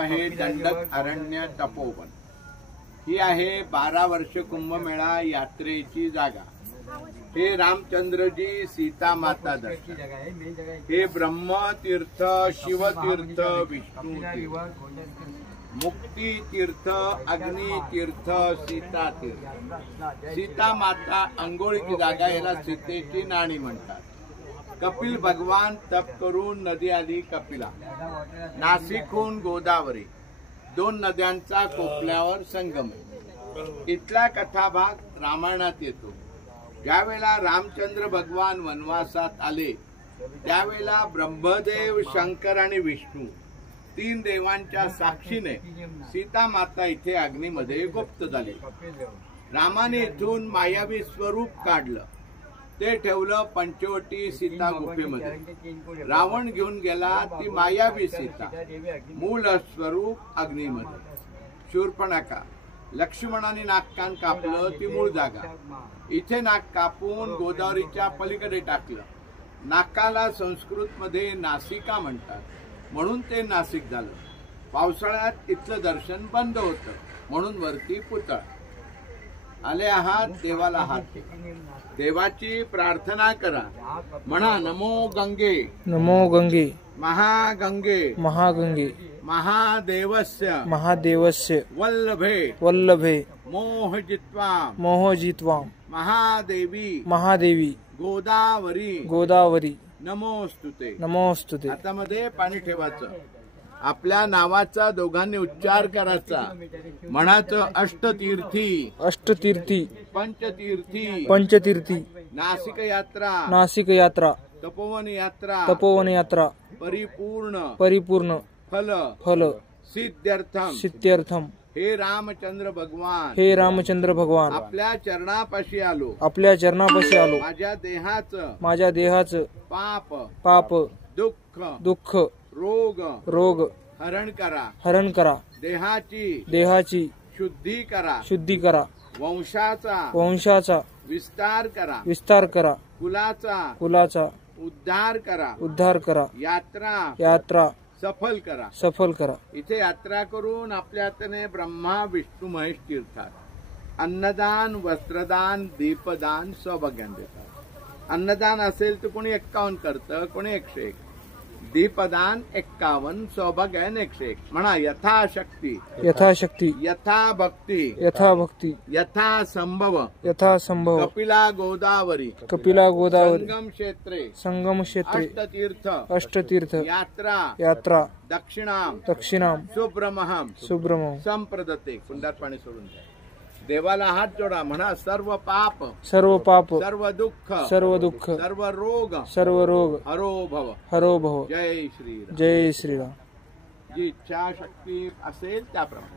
आहे दंडक अरण्य तपोवन। ही आहे 12 वर्ष कुंभमेळा यात्रेची जागा। हे रामचंद्रजी सीता माता दर्शन, हे ब्रह्मतीर्थ, शिवतीर्थ, विष्णुतीर्थ, मुक्ती तीर्थ, अग्नि तीर्थ, सीता तीर्थ। सीता माता अंघोळीची जागा, याला सीतेची नाणी म्हणतात। कपिल भगवान तप करून नदी आली कपिला, नाशिकहून गोदावरी, 2 नद्यांचा कोपल्यावर संगम आहे। इथला कथाभाग रामायणात येतो। ज्यावेळेला रामचंद्र भगवान वनवासात आले त्यावेळेला ब्रह्मदेव, शंकर आणि विष्णू 3 देवांच्या साक्षीने सीता माता इथे अग्नीमध्ये गुप्त झाली। रामाने इथून मायावी स्वरूप काढलं, ते ठेवलं पंचवटी सीता गुफेमध्ये। रावण घेऊन गेला ती मायावी सीता, मूळ स्वरूप अग्नीमध्ये। शूर्पणखा, लक्ष्मणाने नाक कान कापलं, ती मूळ जागा। इथे नाक कापून गोदावरीच्या पलीकडे टाकलं। नाकाला संस्कृत मध्ये नासिका म्हणतात, म्हणून ते नाशिक झालं। पावसाळ्यात इथलं दर्शन बंद होतं, म्हणून वरती पुतळा। आले आहात देवाला हात, देवाची प्रार्थना करा, म्हणा नमो गंगे, नमो गंगे, महागंगे, महागंगे, महादेवस्य, महादेवस्य, वल्लभे, वल्लभे, मोहजित्वाम, मोहजित्वाम, महादेवी, महादेवी, गोदावरी, गोदावरी, नमोस्तुते, नमोस्तुते। हातामध्ये पाणी ठेवायचं, आपल्या नावाचा दोघांनी उच्चार करायचा, म्हणायचं अष्टतीर्थी, अष्टतीर्थी, पंचतीर्थी, पंचतीर्थी, नाशिक यात्रा, नाशिक यात्रा, तपोवन यात्रा, तपोवन यात्रा, परिपूर्ण, परिपूर्ण, फल, फल, सिद्ध्यर्थम, सिद्ध्यर्थम। हे रामचंद्र भगवान, हे रामचंद्र भगवान, आपल्या चरणापाशी आलो, आपल्या चरणापाशी आलो। माझ्या देहाचं, माझ्या देहाचं पाप, पाप, दुःख, दुःख, रोग, रोग हरण करा, हरण करा, देहाची शुद्धी करा, शुद्धी करा, वंशाचा विस्तार करा, विस्तार करा, कुलाचा उद्धार करा, उद्धार करा, यात्रा सफल करा, सफल करा। इथे यात्रा करून आपल्या हाताने ब्रह्मा विष्णू महेश तीर्थात अन्नदान, वस्त्रदान, दीपदान, सौभाग्यान देतात। अन्नदान असेल तर कोणी 51 करतं, कोणी 101, दीपदान 51, सौभाग्यान 101। म्हणा यथाशक्ती, यथाशक्ती, यथा भक्ती, यथा भक्ती, यथा संभव, यथा संभव, कपिला गोदावरी, कपिला गोदावरी, संगम क्षेत्रे, संगम क्षेत्रे, अष्टतीर्थ, अष्टतीर्थ, यात्रा, यात्रा, दक्षिणाम, दक्षिणाम, सुब्रमहम, सुब्रमम, संप्रदते। कुंडात पाणी सोडून द्या, देवाला हात जोडा, म्हणा सर्व पाप, सर्व पाप, सर्व दुःख, सर्व दुःख, सर्व रोग, सर्व रोग, हरो भव, हरो भव। जय श्रीराम। जय श्रीराम। जी इच्छा शक्ती असेल त्याप्रमाणे